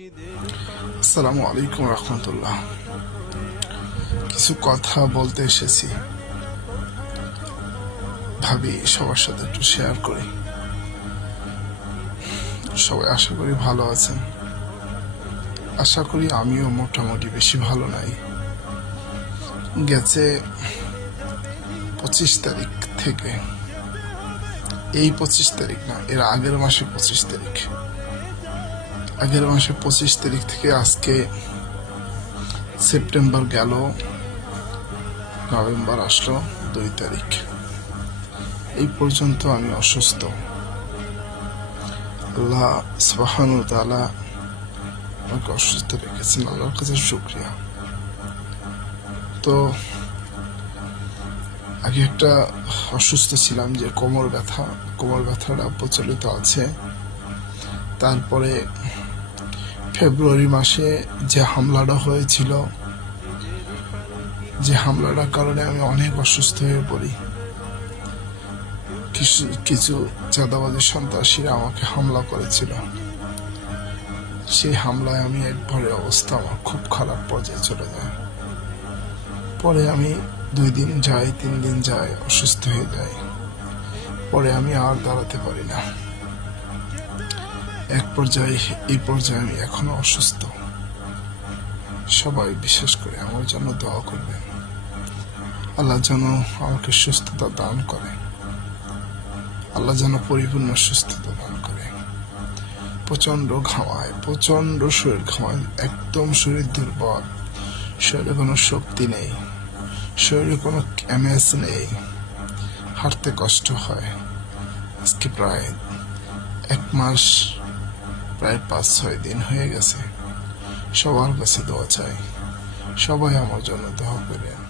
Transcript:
আসসালামু আলাইকুম রহমতুল্লাহ। কিছু কথা বলতে এসেছি। ভাবি, সবার সাথে একটু শেয়ার করি। সবাই আশা করি ভালো আছেন। আশা করি আমিও মোটামুটি বেশি ভালো নাই। গেছে পঁচিশ তারিখ থেকে। এই পঁচিশ তারিখ না, এর আগের মাসে পঁচিশ তারিখ। আগের মাসে পঁচিশ তারিখ থেকে আজকে সেপ্টেম্বর গেল, নভেম্বর আসলো দুই তারিখ। এই পর্যন্ত আমি অসুস্থ। আল্লাহ সুবহান তালা আমাকে অসুস্থ রেখেছেন, আল্লাহর কাছে শুক্রিয়া। তো, আগে একটা অসুস্থ ছিলাম যে কোমর ব্যথা, কোমর ব্যথাটা প্রচলিত আছে। তারপরে ফেব্রুয়ারি মাসে যে হামলাটা হয়েছিল, যে হামলাটার কারণে আমি অনেক অসুস্থ হয়ে পড়ি। কিছু কিছু চাঁদাবাজি সন্ত্রাসীরা আমাকে হামলা করেছিল। সেই হামলায় আমি একবারে অবস্থা আমার খুব খারাপ পর্যায়ে চলে যায়। পরে আমি দুই দিন যাই, তিন দিন যাই, অসুস্থ হয়ে যাই। পরে আমি আর দাঁড়াতে পারি না। পর্যায়ে এই পর্যায়ে আমি এখনও অসুস্থ। সবাই বিশেষ করে আমার জন্য দোয়া করবে আল্লাহ যেন আমাকে সুস্থতা দান করে। আল্লাহ যেন পরিপূর্ণ সুস্থতা দান করে। প্রচণ্ড ঘামায় প্রচণ্ড শরীর ঘামায়, একদম শরীর দুর্বল। শরীরে কোনো শক্তি নেই, শরীরে কোনো ক্যামেস নেই। হাঁটতে কষ্ট হয়। আজকে প্রায় এক মাস প্রায় পাঁচ, ছয় দিন হয়ে গেছে। সবার কাছে দোয়া চাই। সবাই আমার জন্য দোয়া করেন।